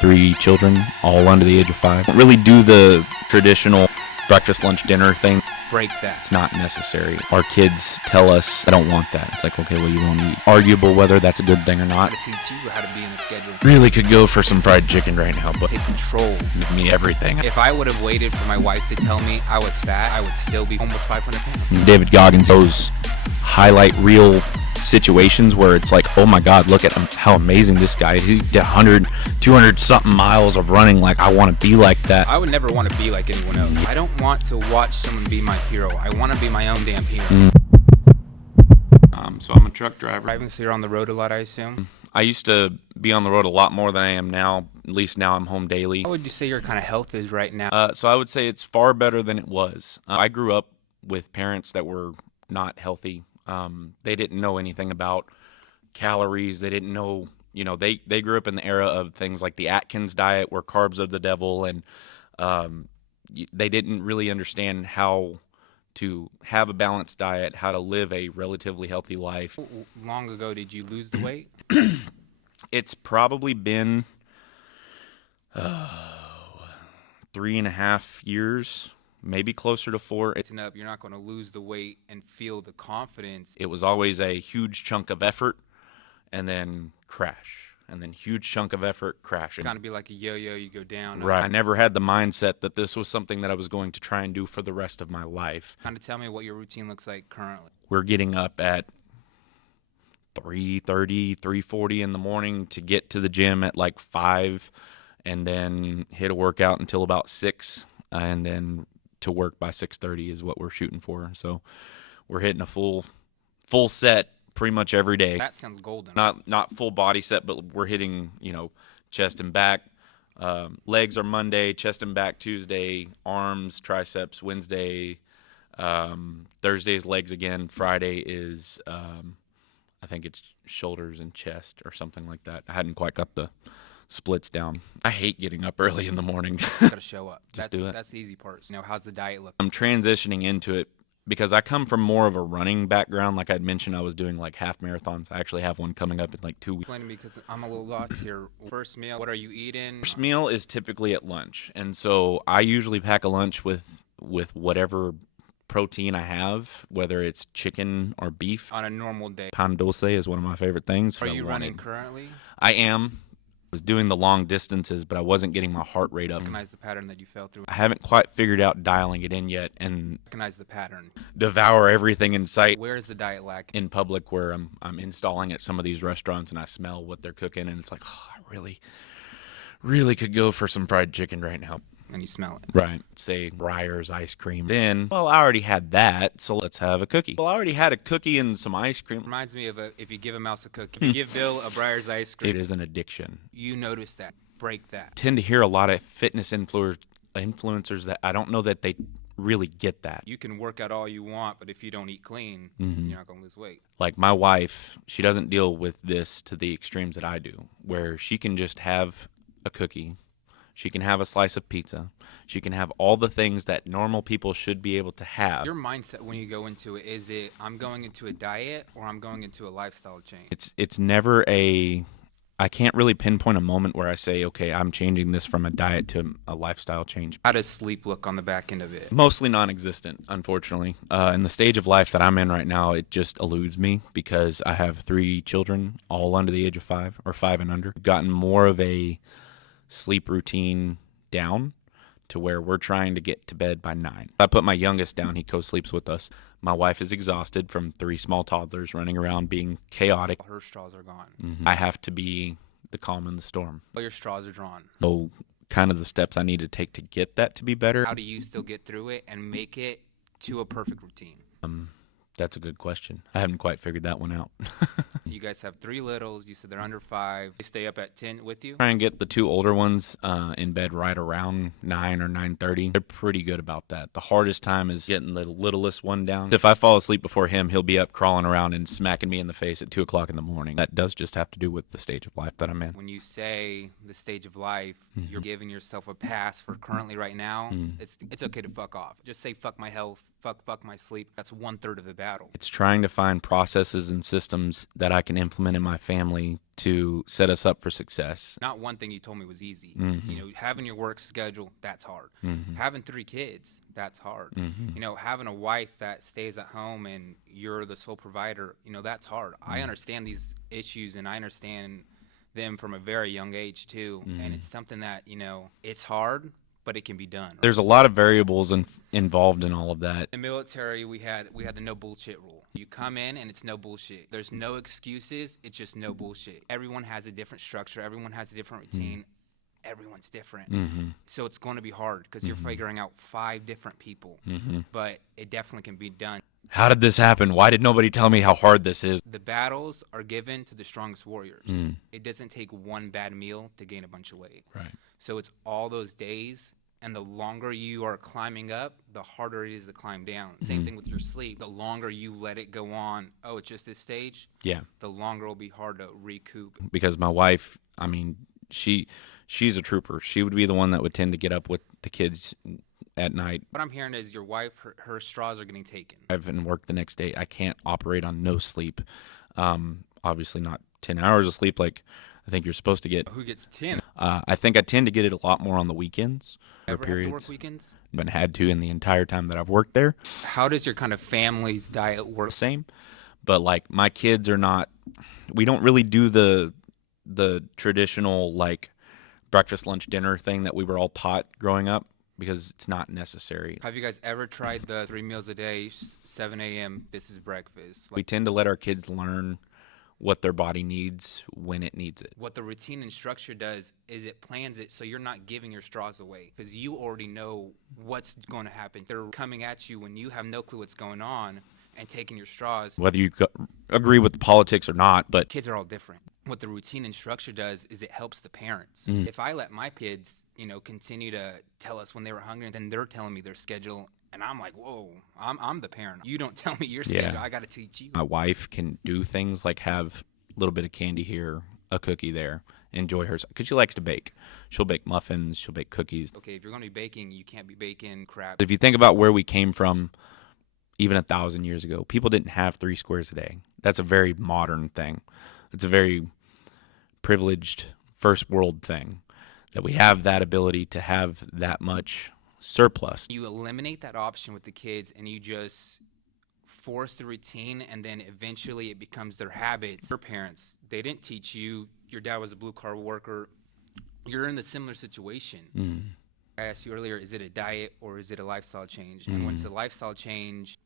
3 children, all under the age of 5. Don't really do the traditional breakfast, lunch, dinner thing. Break that. It's not necessary. Our kids tell us, I don't want that. It's like, okay, well, you won't eat. Arguable whether that's a good thing or not. To teach you how to be in the schedule. Really could go for some fried chicken right now, but take control. Give me everything. If I would have waited for my wife to tell me I was fat, I would still be almost 500 pounds. David Goggins, those highlight reel situations where it's like, oh my God, look at him, how amazing this guy is. He did 100, 200 something miles of running. Like, I want to be like that. I would never want to be like anyone else. I don't want to watch someone be my hero. I want to be my own damn hero. So I'm a truck driver. Driving, so you're on the road a lot, I assume? I used to be on the road a lot more than I am now. At least now I'm home daily. How would you say your kind of health is right now? So I would say it's far better than it was. I grew up with parents that were not healthy. They didn't know anything about calories. They didn't know, they grew up in the era of things like the Atkins diet, where carbs are the devil, and they didn't really understand how to have a balanced diet, how to live a relatively healthy life. Long ago, did you lose the weight? It's probably been 3.5 years. Maybe closer to 4. You're not going to lose the weight and feel the confidence. It was always a huge chunk of effort and then crash. And then huge chunk of effort, crash. Kind of be like a yo-yo, you go down. Right. I never had the mindset that this was something that I was going to try and do for the rest of my life. Kind of tell me what your routine looks like currently. We're getting up at 3:30, 3:40 in the morning to get to the gym at like 5, and then hit a workout until about 6, and then to work by 6:30 is what we're shooting for. So we're hitting a full set pretty much every day. That sounds golden. Not full body set, but we're hitting, chest and back. Legs are Monday, chest and back Tuesday, arms, triceps Wednesday, Thursday's legs again. Friday is I think it's shoulders and chest or something like that. I hadn't quite got the splits down. I hate getting up early in the morning. Gotta show up. Do it. That's the easy part. How's the diet look? I'm transitioning into it because I come from more of a running background. Like I'd mentioned, I was doing like half marathons. I actually have one coming up in like 2 weeks. Explain to me, because I'm a little lost here. First meal, what are you eating? First meal is typically at lunch. And so I usually pack a lunch with whatever protein I have, whether it's chicken or beef. On a normal day. Pan dulce is one of my favorite things. Are you running currently? I am. Was doing the long distances, but I wasn't getting my heart rate up. Recognize the pattern that you fell through. I haven't quite figured out dialing it in yet, and recognize the pattern. Devour everything in sight. Where is the diet lack? In public, where I'm installing at some of these restaurants, and I smell what they're cooking, and it's like, oh, I really could go for some fried chicken right now. And you smell it. Right. Say Breyer's ice cream. Then, well, I already had that, so let's have a cookie. Well, I already had a cookie and some ice cream. Reminds me of if you give a mouse a cookie. If you give Bill a Breyer's ice cream. It is an addiction. You notice that. Break that. I tend to hear a lot of fitness influencers that I don't know that they really get that. You can work out all you want, but if you don't eat clean, you're not going to lose weight. Like my wife, she doesn't deal with this to the extremes that I do, where she can just have a cookie. She can have a slice of pizza. She can have all the things that normal people should be able to have. Your mindset when you go into it, is it I'm going into a diet or I'm going into a lifestyle change? It's never I can't really pinpoint a moment where I say, okay, I'm changing this from a diet to a lifestyle change. How does sleep look on the back end of it? Mostly non-existent, unfortunately. In the stage of life that I'm in right now, it just eludes me because I have 3 children, all under the age of 5 or 5 and under. I've gotten more of a sleep routine down to where we're trying to get to bed by 9. I put my youngest down. He co-sleeps with us. My wife is exhausted from 3 small toddlers running around being chaotic. Her straws are gone. I have to be the calm in the storm. All your straws are drawn. So kind of the steps I need to take to get that to be better. How do you still get through it and make it to a perfect routine? That's a good question. I haven't quite figured that one out. You guys have 3 littles. You said they're under 5. They stay up at 10 with you? Try and get the 2 older ones in bed right around 9 or 9:30. They're pretty good about that. The hardest time is getting the littlest one down. If I fall asleep before him, he'll be up crawling around and smacking me in the face at 2 o'clock in the morning. That does just have to do with the stage of life that I'm in. When you say the stage of life, you're giving yourself a pass for currently right now. It's okay to fuck off. Just say fuck my health, fuck my sleep. That's 1/3 of the battle. battle. It's trying to find processes and systems that I can implement in my family to set us up for success. Not one thing you told me was easy. Mm-hmm. You know, having your work schedule, that's hard. Mm-hmm. Having 3 kids, that's hard. Mm-hmm. You know, having a wife that stays at home and you're the sole provider, you know, that's hard. I understand these issues, and I understand them from a very young age too. And it's something that, you know, it's hard, but it can be done. There's a lot of variables involved in all of that. In the military, we had the no bullshit rule. You come in and it's no bullshit. There's no excuses. It's just no bullshit. Everyone has a different structure. Everyone has a different routine. Everyone's different. So it's going to be hard because you're figuring out 5 different people. But it definitely can be done. How did this happen? Why did nobody tell me how hard this is? The battles are given to the strongest warriors. It doesn't take one bad meal to gain a bunch of weight. Right. So it's all those days, and the longer you are climbing up, the harder it is to climb down. Same thing with your sleep. The longer you let it go on, oh, it's just this stage, Yeah. the longer it'll be hard to recoup. Because my wife, I mean, she's a trooper. She would be the one that would tend to get up with the kids at night. What I'm hearing is your wife, her straws are getting taken. I've been work the next day. I can't operate on no sleep. Obviously not 10 hours of sleep like I think you're supposed to get. Who gets 10? I think I tend to get it a lot more on the weekends. Ever have to periods. work weekends? Been had to in the entire time that I've worked there. How does your kind of family's diet work? Same, but like my kids are not. We don't really do the traditional like breakfast, lunch, dinner thing that we were all taught growing up because it's not necessary. Have you guys ever tried the 3 meals a day, 7 a.m., this is breakfast? We tend to let our kids learn what their body needs when it needs it. What the routine and structure does is it plans it so you're not giving your straws away because you already know what's going to happen. They're coming at you when you have no clue what's going on and taking your straws. Whether you agree with the politics or not, but Kids are all different. What the routine and structure does is it helps the parents. If I let my kids, you know, continue to tell us when they were hungry, then they're telling me their schedule, and I'm like, whoa, I'm the parent. You don't tell me your schedule. Yeah. I got to teach you. my wife can do things like have a little bit of candy here, a cookie there, enjoy hers because she likes to bake. She'll bake muffins, she'll bake cookies. Okay, if you're going to be baking, you can't be baking crap. If you think about where we came from, even 1,000 years ago, people didn't have 3 squares a day. That's a very modern thing. It's a very privileged first world thing that we have that ability to have that much surplus. You eliminate that option with the kids and you just force the routine, and then eventually it becomes their habits. Your parents, they didn't teach you. Your dad was a blue collar worker. You're in a similar situation. I asked you earlier, is it a diet or is it a lifestyle change? And when it's a lifestyle change,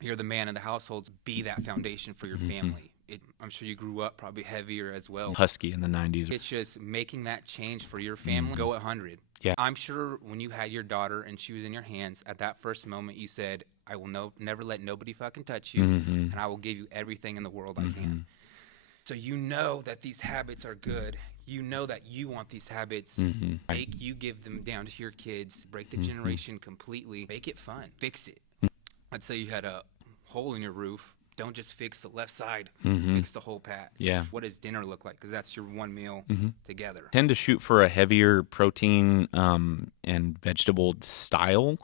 you're the man in the household. Be that foundation for your family. I'm sure you grew up probably heavier as well. Husky in the 90s. It's just making that change for your family. Go 100. Yeah. I'm sure when you had your daughter and she was in your hands, at that first moment you said, I will never let nobody fucking touch you, and I will give you everything in the world I can. So you know that these habits are good. You know that you want these habits. You give them down to your kids. Break the generation completely. Make it fun. Fix it. Let's say you had a hole in your roof. Don't just fix the left side. Fix the whole patch. Yeah. What does dinner look like? Because that's your one meal together. Tend to shoot for a heavier protein and vegetable style.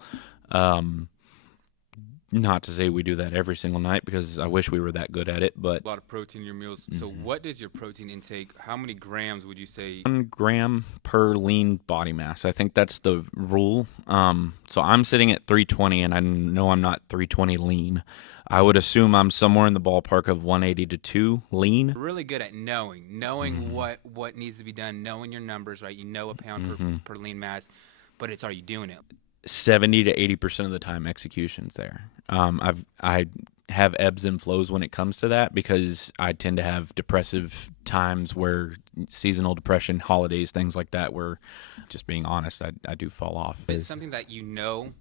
Not to say we do that every single night because I wish we were that good at it, but A lot of protein in your meals. So what is your protein intake? How many grams would you say? 1 gram per lean body mass. I think that's the rule. So I'm sitting at 320, and I know I'm not 320 lean. I would assume I'm somewhere in the ballpark of 180 to 2 lean. You're really good at knowing what needs to be done, knowing your numbers, right? You know a pound per lean mass, but are you doing it? 70 to 80% of the time execution's there. I have ebbs and flows when it comes to that because I tend to have depressive times where seasonal depression, holidays, things like that, where just being honest, I do fall off. It's something that you know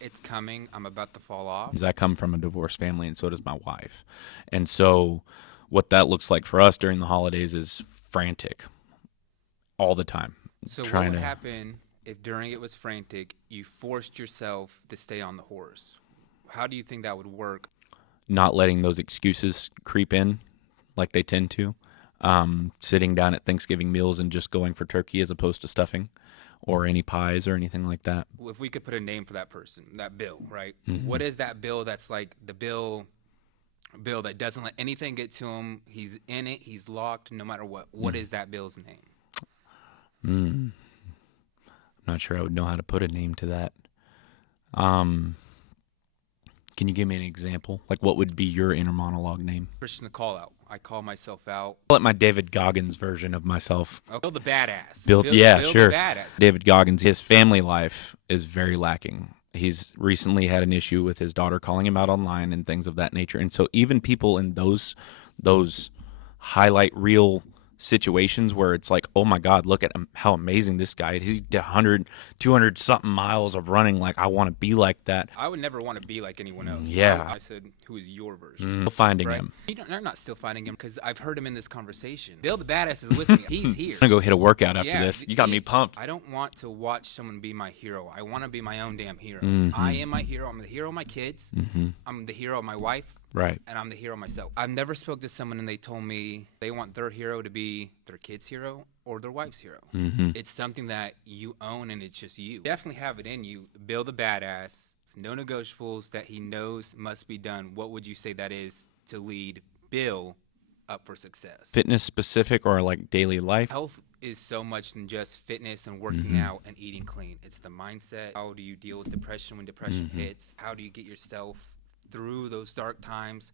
it's coming. I'm about to fall off. I come from a divorced family, and so does my wife. And so what that looks like for us during the holidays is frantic all the time. So what would happen if during it was frantic, you forced yourself to stay on the horse? How do you think that would work? Not letting those excuses creep in like they tend to. Sitting down at Thanksgiving meals and just going for turkey as opposed to stuffing or any pies or anything like that. If we could put a name for that person, that Bill, right? What is that Bill that's like the Bill Bill that doesn't let anything get to him. He's in it. He's locked no matter what. What is that Bill's name? I'm not sure I would know how to put a name to that. Can you give me an example? Like, what would be your inner monologue name? Christian the call out. I call myself out. I'll let my David Goggins version of myself. Oh, Bill the badass. Bill Bill sure. The badass. David Goggins, his family life is very lacking. He's recently had an issue with his daughter calling him out online and things of that nature. And so even people in those highlight reel situations where it's like, oh my God, look at how amazing this guy is. He did 100, 200 something miles of running. Like, I want to be like that. I would never want to be like anyone else. Yeah. I said, who is your version? Still finding Right? him. They're not still finding him because I've heard him in this conversation. Bill the badass is with me. He's here. I'm going to go hit a workout after Yeah, this. You got me pumped. I don't want to watch someone be my hero. I want to be my own damn hero. Mhm. I am my hero. I'm the hero of my kids. Mm-hmm. I'm the hero of my wife. Right. And I'm the hero myself. I've never spoke to someone and they told me they want their hero to be their kid's hero or their wife's hero. Mm-hmm. It's something that you own and it's just you. Definitely have it in you. Bill the badass, no negotiables that he knows must be done. What would you say that is to lead Bill up for success? Fitness specific or like daily life? Health is so much than just fitness and working Mm-hmm. out and eating clean. It's the mindset. How do you deal with depression when depression Mm-hmm. hits? How do you get yourself through those dark times?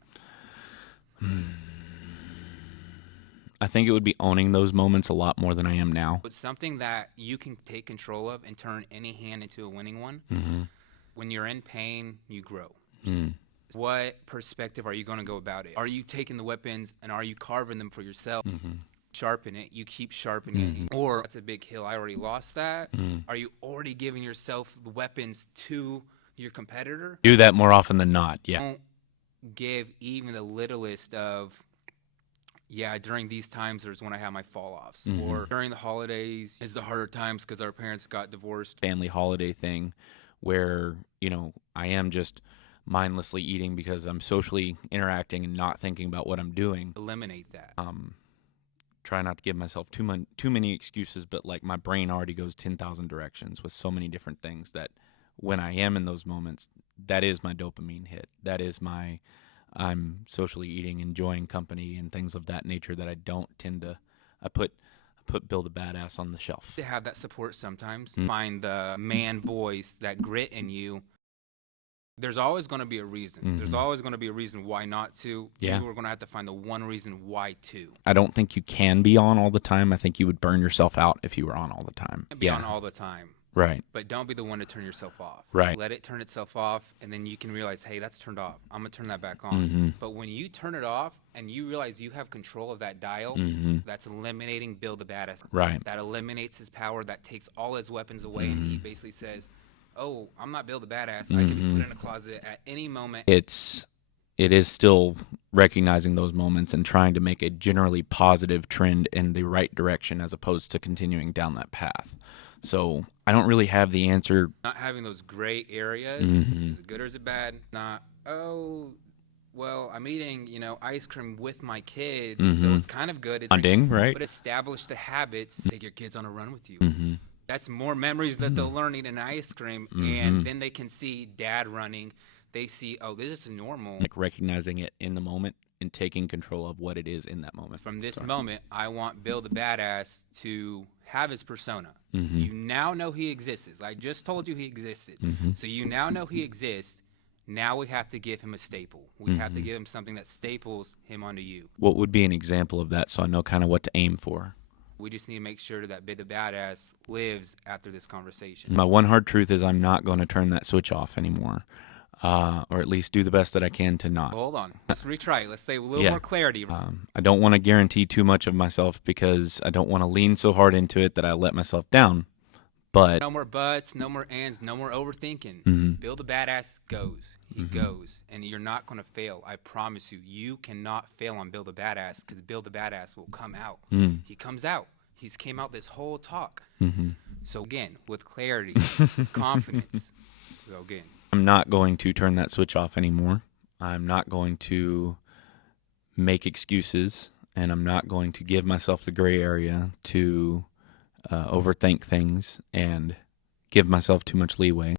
I think it would be owning those moments a lot more than I am now. It's something that you can take control of and turn any hand into a winning one. Mm-hmm. When you're in pain, you grow. Mm. What perspective are you going to go about it? Are you taking the weapons and are you carving them for yourself? Mm-hmm. Sharpen it. You keep sharpening it. Or that's a big hill. I already lost that. Mm. Are you already giving yourself the weapons to your competitor? Do that more often than not. Yeah. Don't give even the littlest of, yeah, during these times there's when I have my fall offs. Mhm. Or during the holidays is the harder times because our parents got divorced. Family holiday thing where, I am just mindlessly eating because I'm socially interacting and not thinking about what I'm doing. Eliminate that. Try not to give myself too many excuses, but like my brain already goes 10,000 directions with so many different things that when I am in those moments, that is my dopamine hit. That is I'm socially eating, enjoying company and things of that nature that I don't tend to, I put Bill the badass on the shelf. To have that support sometimes. Find the man voice, that grit in you. There's always going to be a reason. There's always going to be a reason why not to. Yeah. You are going to have to find the one reason why to. I don't think you can be on all the time. I think you would burn yourself out if you were on all the time. Be on all the time. Right. But don't be the one to turn yourself off. Right. Let it turn itself off, and then you can realize, hey, that's turned off. I'm going to turn that back on. But when you turn it off and you realize you have control of that dial, that's eliminating Bill the badass. Right. That eliminates his power. That takes all his weapons away, and he basically says, oh, I'm not Bill the badass. I can be put in a closet at any moment. It is still recognizing those moments and trying to make a generally positive trend in the right direction as opposed to continuing down that path. So I don't really have the answer. Not having those gray areas. Is it good or is it bad? Not, oh, well, I'm eating, ice cream with my kids, so it's kind of good. It's Bonding, right? But establish the habits. Take your kids on a run with you. That's more memories that they'll learn eating ice cream, and then they can see dad running. They see, oh, this is normal. Like recognizing it in the moment and taking control of what it is in that moment. From this moment, I want Bill the badass to have his persona. You now know he exists. I just told you he existed. So you now know he exists. Now we have to give him a staple. We have to give him something that staples him onto you. What would be an example of that so I know kind of what to aim for? We just need to make sure that Bill the badass lives after this conversation. My one hard truth is I'm not going to turn that switch off anymore. Or at least do the best that I can to not. Hold on. Let's retry it. Let's say a little more clarity. I don't want to guarantee too much of myself because I don't want to lean so hard into it that I let myself down. But no more buts, no more ands, no more overthinking. Bill the badass goes. He goes. And you're not going to fail. I promise you. You cannot fail on Bill the badass because Bill the badass will come out. He comes out. He's came out this whole talk. So again, with clarity, with confidence, go again. I'm not going to turn that switch off anymore. I'm not going to make excuses, and I'm not going to give myself the gray area to overthink things and give myself too much leeway.